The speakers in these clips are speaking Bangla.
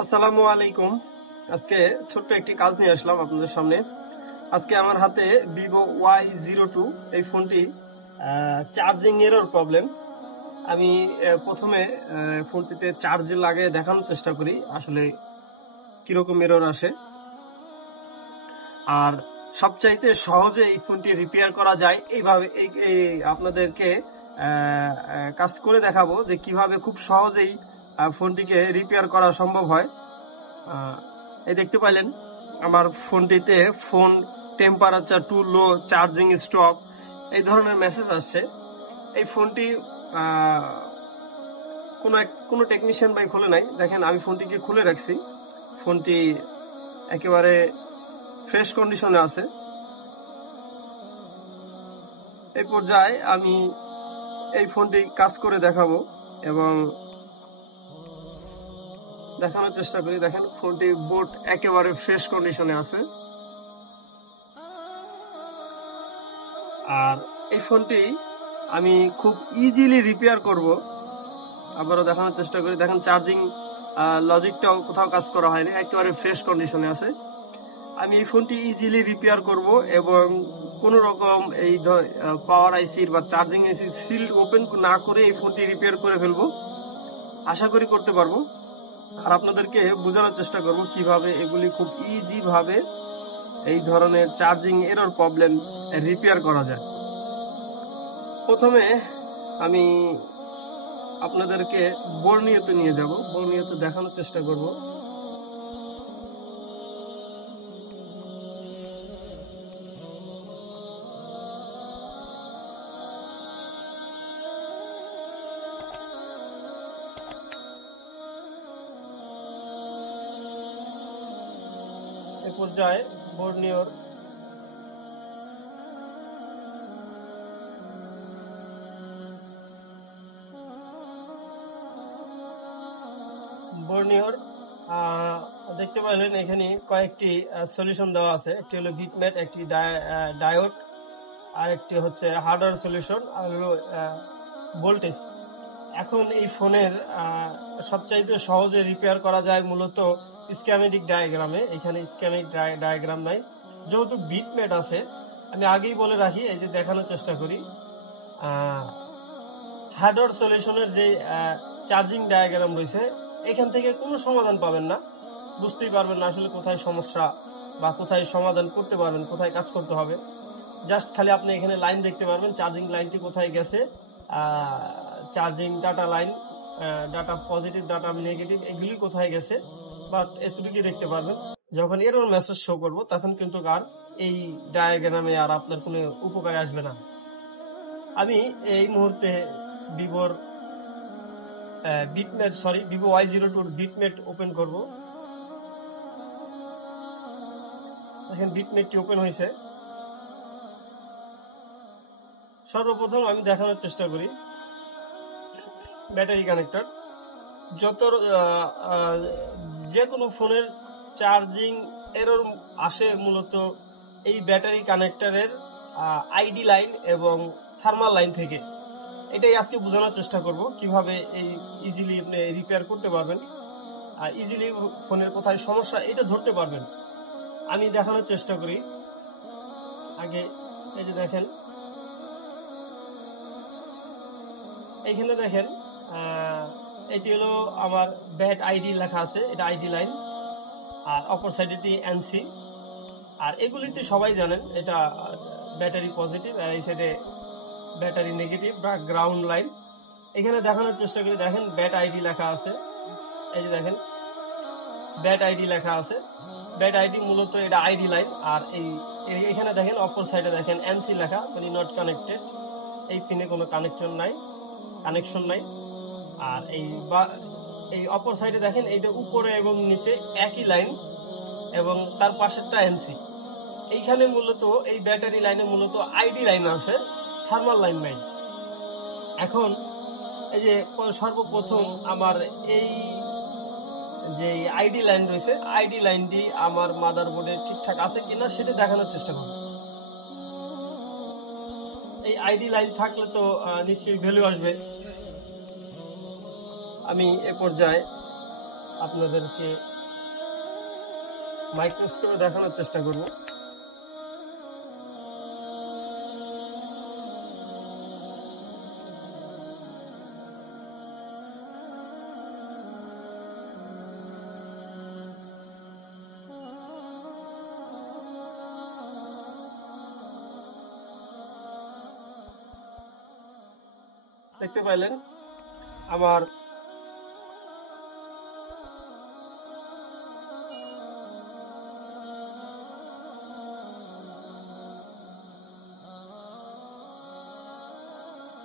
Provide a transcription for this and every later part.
আসসালামু আলাইকুম। আজকে ছোট্ট একটি কাজ নিয়ে আসলাম আপনাদের সামনে। আজকে আমার হাতে ভিভো Y02 এই ফোনটি চার্জিং এরর প্রবলেম। আমি প্রথমে ফোনটিতে চার্জ লাগিয়ে দেখানোর চেষ্টা করি আসলে কিরকম এরর আসে, আর সবচাইতে সহজে এই ফোনটি রিপেয়ার করা যায় এইভাবে আপনাদেরকে কাজ করে দেখাবো যে কিভাবে খুব সহজেই ফোনটিকে রিপেয়ার করা সম্ভব হয়। এই দেখতে পাইলেন আমার ফোনটিতে phone temperature to low, charging stop এই ধরনের মেসেজ আসছে। এই ফোনটি কোনো টেকনিশিয়ান ভাই খুলে নাই। দেখেন আমি ফোনটিকে খুলে রাখছি, ফোনটি একেবারে ফ্রেশ কন্ডিশনে আছে। এই পর্যায়ে আমি এই ফোনটি কাজ করে দেখাবো এবং দেখানোর চেষ্টা করি। দেখেন ফোনটি বোট একেবারে ফ্রেশ কন্ডিশনে আছে, আর এই ফোনটি আমি খুব ইজিলি রিপেয়ার করব। আবারও দেখানোর চেষ্টা করি। দেখেন চার্জিং লজিকটাও কোথাও কাজ করা হয়নি, একেবারে ফ্রেশ কন্ডিশনে আছে। আমি এই ফোনটি ইজিলি রিপেয়ার করব এবং কোনো রকম এই পাওয়ার আইসির বা চার্জিং আইসির সিল ওপেন না করে এই ফোনটি রিপেয়ার করে ফেলবো। আশা করি করতে পারবো, আর আপনাদেরকে বোঝানোর চেষ্টা করব কিভাবে এগুলি খুব ইজি ভাবে এই ধরনের চার্জিং এরর প্রবলেম রিপেয়ার করা যায়। প্রথমে আমি আপনাদেরকে বর্নিয়াতে নিয়ে যাব, বর্নিয়াতে দেখানোর চেষ্টা করব। এ পর্যায়ে বর্নিয়ার দেখতে পাইলেন এখানে কয়েকটি সলিউশন দেওয়া আছে। একটি হলো বিটম্যাট, একটি ডায়োড, আর একটি হচ্ছে হার্ডওয়্যার সলিউশন, আর হলো ভোল্টেজ। এখন এই ফোনের সবচাইতে সহজে রিপেয়ার করা যায় মূলত স্কিমেটিক ডায়াগ্রামে। এখানে স্কিমেটিক ডায়াগ্রাম নাই, যেহেতু বিটম্যাট আছে। আমি আগেই বলে রাখি, এই যে দেখানোর চেষ্টা করি, হার্ডওয়্যার সলিউশনের যে চার্জিং ডায়াগ্রাম রয়েছে এখান থেকে কোনো সমাধান পাবেন না, বুঝতেই পারবেন না আসলে কোথায় সমস্যা বা কোথায় সমাধান করতে পারবেন, কোথায় কাজ করতে হবে। জাস্ট খালি আপনি এখানে লাইন দেখতে পারবেন, চার্জিং লাইনটি কোথায় গেছে, charging data line, data positive, data negative এগুলি কোথায় গেছে, বাট এতটুকুই দেখতে পারবেন। যখন এরর মেসেজ শো করবো তখন কিন্তু আর এই ডায়াগ্রামে আর আপনার কোনো উপকারে আসবে না। আমি এই মুহূর্তে ভিভোর ভিভো Y02 বিটম্যাট ওপেন করব। দেখেন বিটম্যাটটি ওপেন হয়েছে। সর্বপ্রথম আমি দেখানোর চেষ্টা করি ব্যাটারি কানেক্টর। যে কোনো ফোনের চার্জিং এরর আসে মূলত এই ব্যাটারি কানেক্টরের আইডি লাইন এবং থার্মাল লাইন থেকে। এটাই আজকে বোঝানোর চেষ্টা করব কিভাবে এই ইজিলি আপনি রিপেয়ার করতে পারবেন, আর ইজিলি ফোনের কোথায় সমস্যা এটা ধরতে পারবেন। আমি দেখানোর চেষ্টা করি। আগে এই যে দেখেন, এইখানে দেখেন এটি হলো আমার ব্যাট আইডি লেখা আছে, এটা আইডি লাইন, আর অপর সাইডে এনসি। আর এগুলিতে সবাই জানেন এটা ব্যাটারি পজিটিভ, আর এই সাইডে ব্যাটারি নেগেটিভ বা গ্রাউন্ড লাইন। এখানে দেখানোর চেষ্টা করি। দেখেন ব্যাট আইডি লেখা আছে, এই যে দেখেন ব্যাট আইডি লেখা আছে। ব্যাট আইডি মূলত এটা আইডি লাইন, আর এখানে দেখেন অপর সাইডে দেখেন এনসি লেখা, মানে নট কানেক্টেড। এই পিনে কোনো কানেকশন নাই। আর এই অপর সাইডে দেখেন এইটা উপরে এবং নিচে একই লাইন, এবং তার পাশেরটা এনসি। এইখানে মূলত এই ব্যাটারি লাইনে মূলত আইডি লাইন আছে, থার্মাল লাইন নাই। এখন এই যে সর্বপ্রথম আমার এই যে আইডি লাইন রয়েছে, আইডি লাইনটি আমার মাদারবোর্ডে ঠিকঠাক আছে কিনা সেটা দেখানোর চেষ্টা করব। এই আইডি লাইন থাকলে তো নিশ্চয়ই ভ্যালু আসবে। আমি এ পর্যায়ে আপনাদেরকে মাইক্রোস্কোপে দেখানোর চেষ্টা করব। দেখতে পাইলেন আমার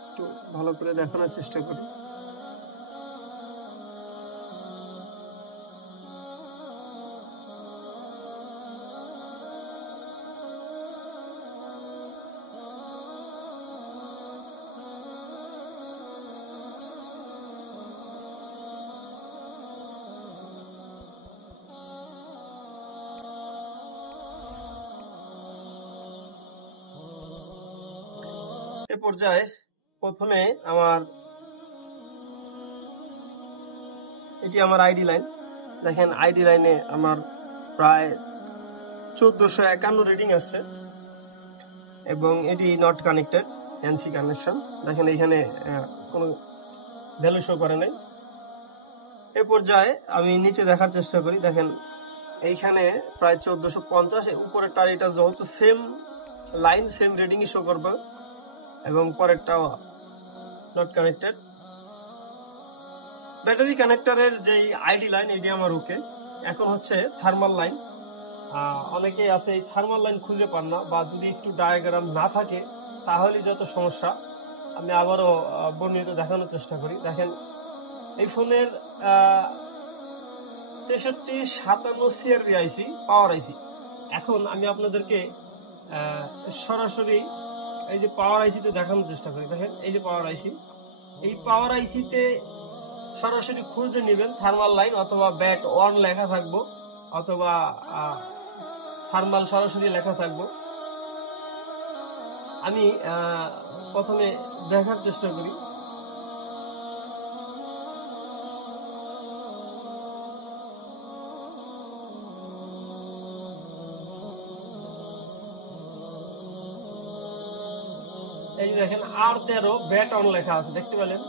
একটু ভালো করে দেখানোর চেষ্টা করি। এ পর্যায়ে প্রথমে এটি আমার আইডি লাইন। দেখেন আইডি লাইনে আমার প্রায় 1451 রিডিং আসছে এবং এটি নট কানেক্টেড, এনসি কানেকশন। দেখেন এখানে কোনো ভ্যালু শো করে নাই। এ পর্যায়ে আমি নিচে দেখার চেষ্টা করি। দেখেন এইখানে প্রায় 1450, উপরেরটার এটা যেহেতু সেম লাইন সেম রিডিংই শো করবে এবং পরেরটাও নট কানেক্টেড। ব্যাটারি কানেক্টরের যে আইডি লাইন এটি আমার ওকে। এখন হচ্ছে থার্মাল লাইন। অনেকেই আছে এই থার্মাল লাইন খুঁজে পান না, বা যদি একটু ডায়াগ্রাম না থাকে তাহলে যত সমস্যা। আমি আবারও বর্ণিত দেখানোর চেষ্টা করি। দেখেন এই ফোনের 6357 সিআরবি আইসি পাওয়ার আইসি। এখন আমি আপনাদেরকে সরাসরি এই যে পাওয়ার আইসিতে দেখানোর চেষ্টা করি। দেখেন এই যে পাওয়ার আইসি, এই পাওয়ার আইসিতে সরাসরি খুঁজে নেবেন থার্মাল লাইন, অথবা ব্যাট 1 লেখা থাকবো, অথবা থার্মাল সরাসরি লেখা থাকবো। আমি প্রথমে দেখার চেষ্টা করি। এই যে দেখেন R13 ব্যাট অন লেখা আছে, দেখতে পেলেন?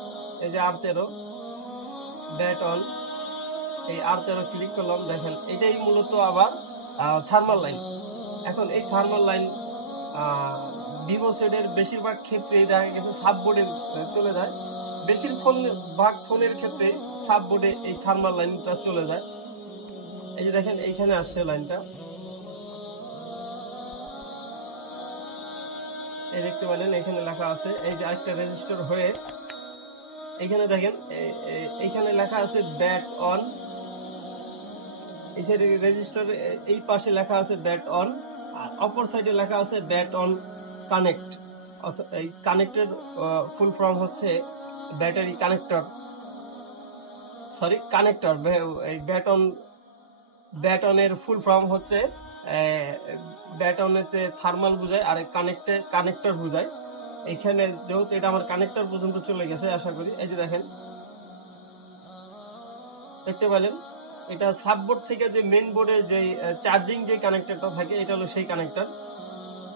এই যে R13 ব্যাট অন, এই R13 ক্লিক করলাম। দেখেন এটাই মূলত আবার থার্মাল লাইন। এখন এই থার্মাল লাইন ভিভো সেটের বেশিরভাগ ক্ষেত্রেই দেখা গেছে সাববোর্ডে চলে যায়। বেশিরভাগ ফোনের ক্ষেত্রে সাববোর্ডে এই থার্মাল লাইনটা চলে যায়। এই যে দেখেন এইখানে আসছে লাইনটা, এই দেখতে পেলেন এখানে লেখা আছে। এই যে আরেকটা রেজিস্টার হয়ে এখানে দেখেন এইখানে লেখা আছে ব্যাট অন। এই সাইডে রেজিস্টার এই পাশে লেখা আছে ব্যাট অন, আর অপর সাইডে লেখা আছে ব্যাট অন কানেক্ট। এই কানেক্টের ফুল ফর্ম হচ্ছে ব্যাটারি কানেক্টর, সরি কানেক্টর। এই ব্যাট অনের ফুল ফর্ম হচ্ছে ব্যাট অনেতে থার্মাল বোঝায়, আর কানেক্টর বোঝায়। এখানে যেহেতু এটা আমার কানেক্টর পর্যন্ত চলে গেছে আশা করি। এই যে দেখেন দেখতে পেলেন, এটা সাববোর্ড থেকে যে মেইন বোর্ডে যে চার্জিং যে কানেক্টরটা থাকে এটা হলো সেই কানেক্টর।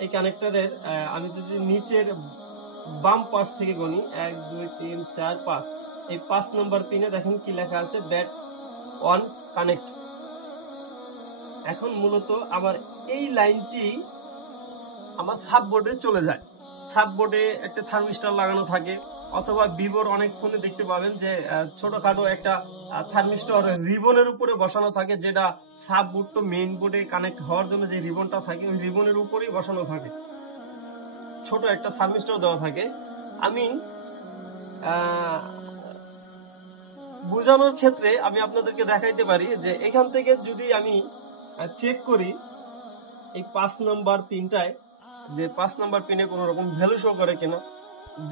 এই কানেক্টরের আমি যদি নিচের বাম পাশ থেকে গণি 1 2 3 4 5, এই 5 নম্বর পিনে দেখেন কি লেখা আছে, ব্যাট অন কানেক্ট। এখন মূলত আমার এই লাইনটি আমার সাববোর্ডে চলে যায়। সাববোর্ডে একটা থার্মিস্টর লাগানো থাকে, অথবা ভিভোর অনেক ফোনে দেখতে পাবেন যে ছোটখাটো একটা থার্মিস্টর রিবনের উপরে বসানো থাকে, যেটা সাববোর্ড তো মেইন বোর্ডে কানেক্ট হওয়ার জন্য যে রিবনটা থাকে ওই রিবনের উপরেই বসানো থাকে, ছোট একটা থার্মিস্টর দেওয়া থাকে। আমি বোঝানোর ক্ষেত্রে আমি আপনাদেরকে দেখাইতে পারি যে এখান থেকে যদি আমি চেক করি এই 5 নম্বর পিনটায়, যে 5 নম্বর পিনে কোনো রকম ভ্যালু শো করে কিনা।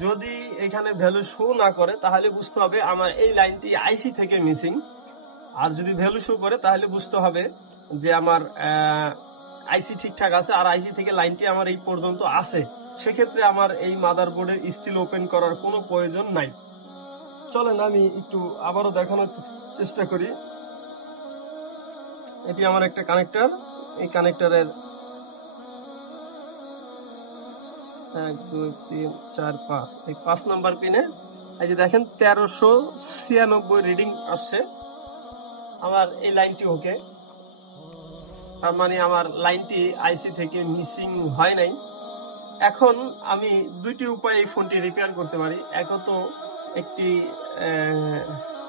যদি এখানে ভ্যালু শো না করে তাহলে বুঝতে হবে আমার এই লাইনটি আইসি থেকে মিসিং, আর যদি ভ্যালু শো করে তাহলে বুঝতে হবে যে আমার আইসি ঠিকঠাক আছে, আর আইসি থেকে লাইনটি আমার এই পর্যন্ত আছে। সেক্ষেত্রে আমার এই মাদারবোর্ডের স্টিল ওপেন করার কোনো প্রয়োজন নাই। চলেন আমি একটু আবারও দেখানোর চেষ্টা করি। এটি আমার একটা কানেক্টর। এই কানেক্টরের 1 2 3 4 5 এই 5 নাম্বার পিনে এই যে দেখেন 1396 রিডিং আসছে। আমার এই লাইনটি ওকে, তার মানে আমার লাইনটি আইসি থেকে মিসিং হয় নাই। এখন আমি দুইটি উপায়ে এই ফোনটি রিপেয়ার করতে পারি। একত একটি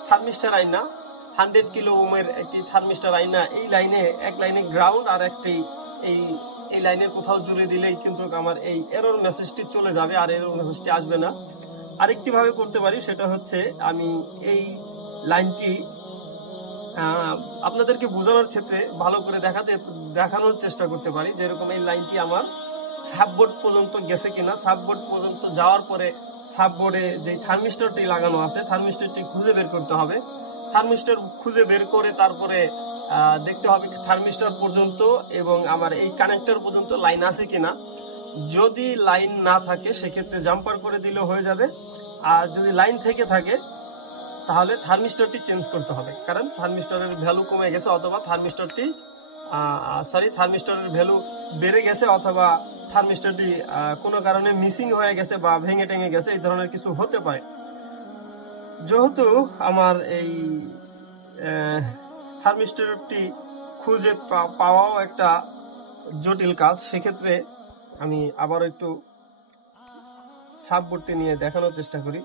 থার্মিস্টার আইনা 100 কিলো ওমের একটি থার্মিস্টার আইনা এই লাইনে এক লাইনে গ্রাউন্ড আর একটি এই লাইনের কোথাও জুড়ে দিলেই কিন্তু আমার এই এরর মেসেজটি চলে যাবে, আর এরর মেসেজটি আসবে না। আরেকটি ভাবে করতে পারি, সেটা হচ্ছে আমি এই লাইনটি আপনাদেরকে বোঝানোর ক্ষেত্রে ভালো করে দেখানোর চেষ্টা করতে পারি। যেরকম এই লাইনটি আমার সাববোর্ড পর্যন্ত গেছে কিনা, সাববোর্ড পর্যন্ত যাওয়ার পরে সাববোর্ডে যে থার্মিস্টরটি লাগানো আছে থার্মিস্টরটি খুঁজে বের করতে হবে। থার্মিস্টর খুঁজে বের করে তারপরে দেখতে হবে থার্মিস্টর পর্যন্ত এবং আমার এই কানেক্টর পর্যন্ত লাইন আছে কিনা। যদি লাইন না থাকে সেক্ষেত্রে জাম্পার করে দিলেও হয়ে যাবে, আর যদি লাইন থেকে থাকে তাহলে থার্মিস্টরটি চেঞ্জ করতে হবে, কারণ থার্মিস্টরের ভ্যালু কমে গেছে অথবা থার্মিস্টরের ভ্যালু বেড়ে গেছে অথবা থার্মিস্টরটি কোনো কারণে মিসিং হয়ে গেছে বা ভেঙে টেঙে গেছে, এই ধরনের কিছু হতে পারে। যেহেতু আমার এই থার্মিস্টরটি খুঁজে পাওয়াও একটা জটিল কাজ, সেক্ষেত্রে আমি আবার একটু সাববোর্ডটি নিয়ে দেখানোর চেষ্টা করি।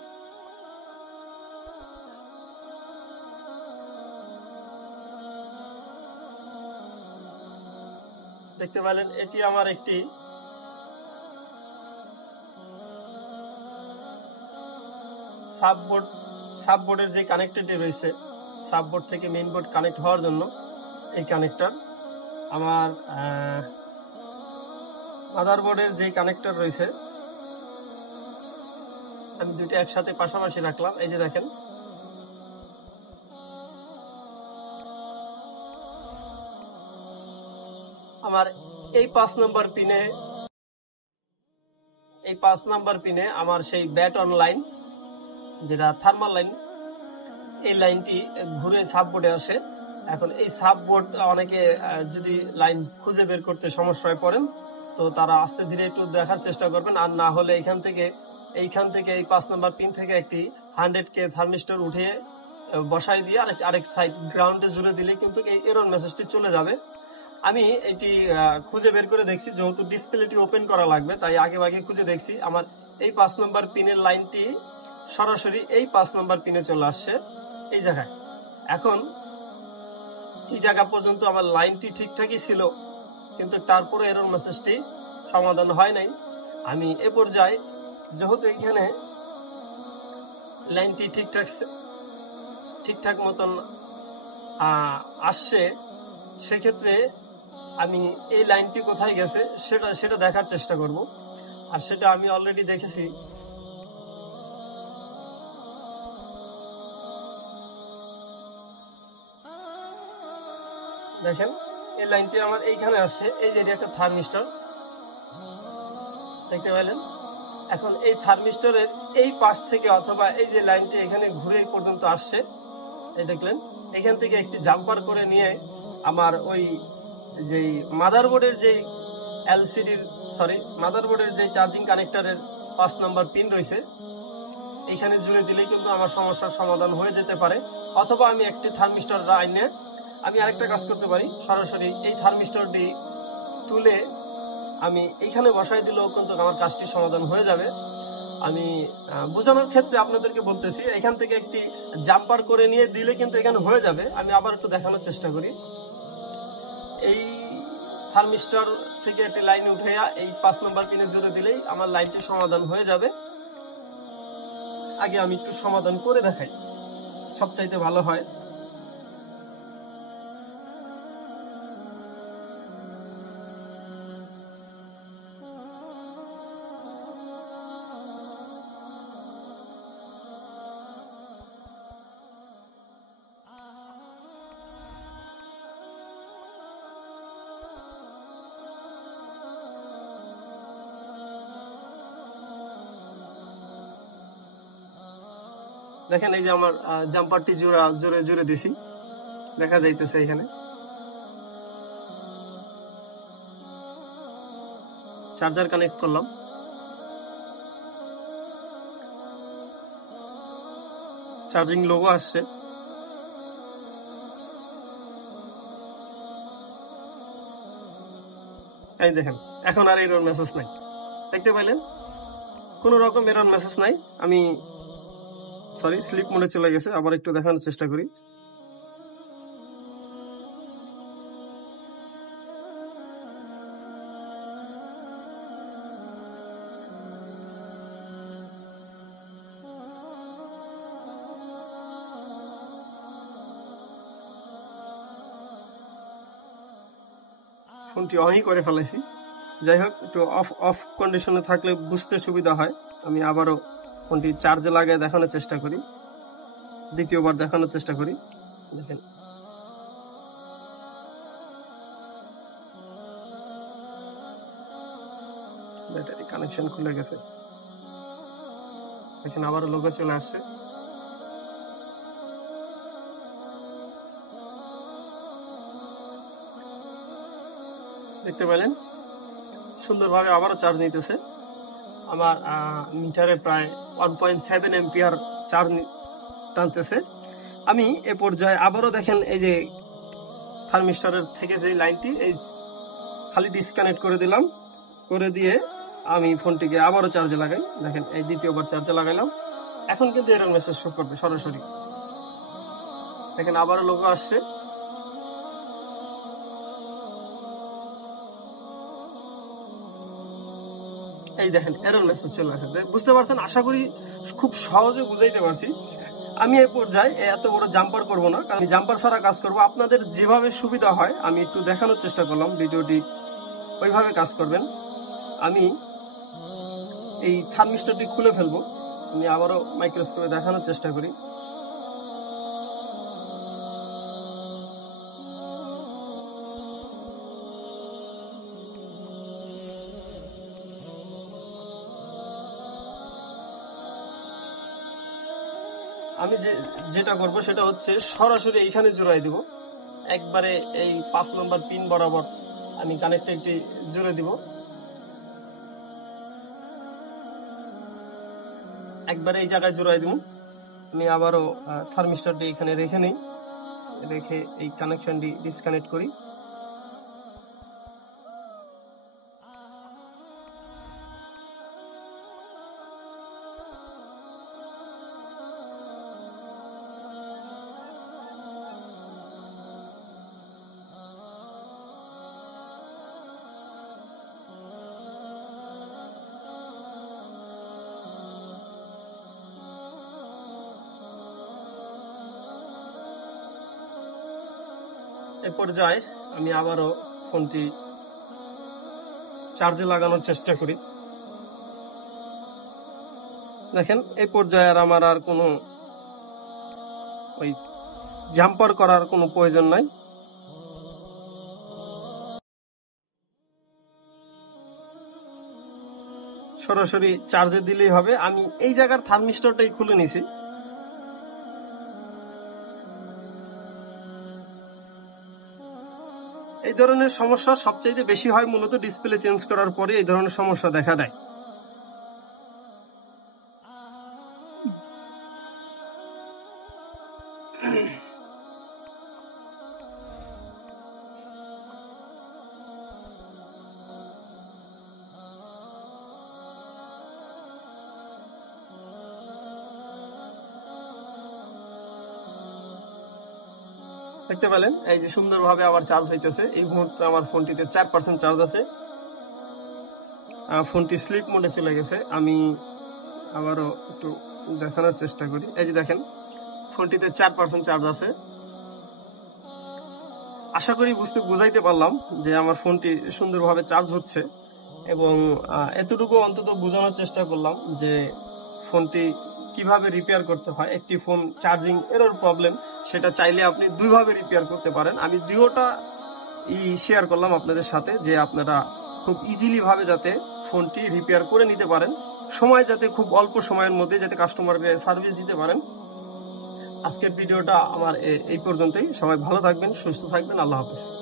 দেখতে পেলেন এটি আমার একটি সাববোর্ডের যে কানেক্টরটি রয়েছে, সাববোর্ড থেকে মেইন বোর্ড কানেক্ট হওয়ার জন্য এই কানেক্টর। আমার মাদারবোর্ডের যে কানেক্টর রয়েছে আমি দুটো একসাথে পাশাপাশি রাখলাম। এই যে দেখেন আমার এই 5 নাম্বার পিনে আমার সেই ব্যাট অন লাইন, যেটা থার্মাল লাইন, এই লাইনটি ঘুরে সাববোর্ডে আসে। এখন এই সাববোর্ড অনেকে যদি লাইন খুঁজে বের করতে সমস্যায় পড়েন তো তারা আস্তে ধীরে একটু দেখার চেষ্টা করবেন, আর না হলে এইখান থেকে এই 5 নাম্বার পিন থেকে একটি 100K থার্মিস্টর উঠিয়ে বসাই দিয়ে আরেক সাইড গ্রাউন্ডে জুড়ে দিলে কিন্তু এই এরর মেসেজটি চলে যাবে। আমি এটি খুঁজে বের করে দেখছি, যেহেতু ডিসপ্লেটি ওপেন করা লাগবে তাই আগে খুঁজে দেখছি আমার এই 5 নাম্বার পিনের লাইনটি সরাসরি এই 5 নাম্বার পিনে চলে আসছে এই জায়গায়। এখন এই জায়গা পর্যন্ত আমার লাইনটি ঠিকঠাকই ছিল, কিন্তু তারপরে এরর মেসেজটি সমাধান হয় নাই। আমি এ পর্যায়ে যেহেতু এইখানে লাইনটি ঠিকঠাক মতন আসছে, সেক্ষেত্রে আমি এই লাইনটি কোথায় গেছে সেটা দেখার চেষ্টা করব, আর সেটা আমি অলরেডি দেখেছি। দেখেন এই লাইনটি আমার এইখানে আসছে, এই যে একটা থার্মিস্টর দেখতে পেলেন। এখন এই থার্মিস্টরের এই পাশ থেকে অথবা এই যে লাইনটি এখানে ঘুরে পর্যন্ত আসছে, এই দেখলেন এখান থেকে একটি জাম্পার করে নিয়ে আমার ওই যে মাদারবোর্ডের যে চার্জিং কানেক্টরের 5 নাম্বার পিন রয়েছে এখানে জুড়ে দিলেই কিন্তু আমার সমস্যার সমাধান হয়ে যেতে পারে। অথবা আমি একটি থার্মিস্টর আইনে আমি আরেকটা কাজ করতে পারি, সরাসরি এই থার্মিস্টরটি তুলে আমি এইখানে বসাই দিলেও কিন্তু আমার কাজটি সমাধান হয়ে যাবে। আমি বোঝানোর ক্ষেত্রে আপনাদেরকে বলতেছি, এখান থেকে একটি জাম্পার করে নিয়ে দিলে কিন্তু এখানে হয়ে যাবে। আমি আবার একটু দেখানোর চেষ্টা করি। এই থার্মিস্টর থেকে একটি লাইন উঠে এই 5 নাম্বার পিনে জুড়ে দিলেই আমার লাইনটি সমাধান হয়ে যাবে। আগে আমি একটু সমাধান করে দেখাই, সবচাইতে ভালো হয়। দেখেন এই যে আমার জাম্পারটি জোরে জোরে দিছি, দেখা যাইতেছে এখানে। চার্জার কানেক্ট করলাম। চার্জিং লোগো আসছে। এই দেখেন, এখন আর এরর মেসেজ নাই। দেখতে পাইলেন, কোন রকম এরর মেসেজ নাই। আমি সরি, স্লিপ মোডে চলে গেছে। আবার একটু দেখানোর চেষ্টা করি। ফোনটি অনই করে ফেলেছি। যাই হোক, একটু অফ কন্ডিশনে থাকলে বুঝতে সুবিধা হয়। আমি আবারও ফোনটি চার্জে লাগিয়ে দেখানোর চেষ্টা করি, দ্বিতীয়বার দেখানোর চেষ্টা করি। দেখেন, ব্যাটারি কানেকশন খুলে গেছে। দেখেন, আবারও লোগো চলে আসছে। দেখতে পেলেন, সুন্দরভাবে আবারও চার্জ নিতেছে। আমার মিটারে প্রায় 1.7 এম্পিয়ার চার্জ টানতেছে। আমি এ পর্যায়ে আবারও দেখেন, এই যে থার্মিস্টরের থেকে যে লাইনটি, এই খালি ডিসকানেক্ট করে দিলাম। করে দিয়ে আমি ফোনটিকে আবারও চার্জে লাগাই। দেখেন, এই দ্বিতীয়বার চার্জে লাগাইলাম। এখন কিন্তু এরর মেসেজ শো করবে সরাসরি। দেখেন, আবারও লোগো আসছে। এই দেখেন, এরর মেসেজ চলে আসে। বুঝতে পারছেন? আশা করি খুব সহজে বুঝাইতে পারছি। আমি এই পর্যায়ে এত বড় জাম্পার করব না, কারণ জাম্পার ছাড়া কাজ করব। আপনাদের যেভাবে সুবিধা হয় আমি একটু দেখানোর চেষ্টা করলাম, ভিডিওটি ওইভাবে কাজ করবেন। আমি এই থার্মিস্টরটি খুলে ফেলবো। আমি আবারও মাইক্রোস্কোপে দেখানোর চেষ্টা করি। আমি যেটা করব সেটা হচ্ছে সরাসরি এইখানে জোড়াই দিব। একবারে এই 5 নম্বর পিন বরাবর আমি কানেক্টরটি জুড়ে দিব। একবারে এই জায়গায় জোড়াই দিব। আমি আবারও থার্মিস্টরটি এখানে রেখে নিই, রেখে এই কানেকশনটি ডিসকানেক্ট করি। এ পর্যায়ে আমি আবারও ফোনটি চার্জে লাগানোর চেষ্টা করি। দেখেন, এই পর্যায়ে আর আমার আর কোনো ওই জাম্পার করার কোনো প্রয়োজন নাই। সরাসরি চার্জে দিলেই হবে। আমি এই জায়গার থার্মিস্টরটাই খুলে নিছি। এই ধরনের সমস্যা সবচেয়ে বেশি হয় মূলত ডিসপ্লে চেঞ্জ করার পরে এই ধরনের সমস্যা দেখা দেয়। দেখতে পেলেন, এই যে সুন্দরভাবে আবার চার্জ হইতেছে। এই মুহূর্তে আমার ফোনটিতে 4% চার্জ আছে। ফোনটি স্লিপ মোডে চলে গেছে। আমি আবারও একটু দেখানোর চেষ্টা করি। এই যে দেখেন, ফোনটিতে 4% চার্জ আছে। আশা করি বুঝাইতে পারলাম যে আমার ফোনটি সুন্দরভাবে চার্জ হচ্ছে, এবং এতটুকু অন্তত বোঝানোর চেষ্টা করলাম যে ফোনটি কিভাবে রিপেয়ার করতে হয়। একটি ফোন চার্জিং এরর প্রবলেম, সেটা চাইলে আপনি দুইভাবে রিপেয়ার করতে পারেন। আমি দুইটা শেয়ার করলাম আপনাদের সাথে, যে আপনারা খুব ইজিলি ভাবে যাতে ফোনটি রিপেয়ার করে নিতে পারেন, সময় যাতে খুব অল্প সময়ের মধ্যে যাতে কাস্টমারকে সার্ভিস দিতে পারেন। আজকের ভিডিওটা আমার এই পর্যন্তই। সবাই ভালো থাকবেন, সুস্থ থাকবেন। আল্লাহ হাফেজ।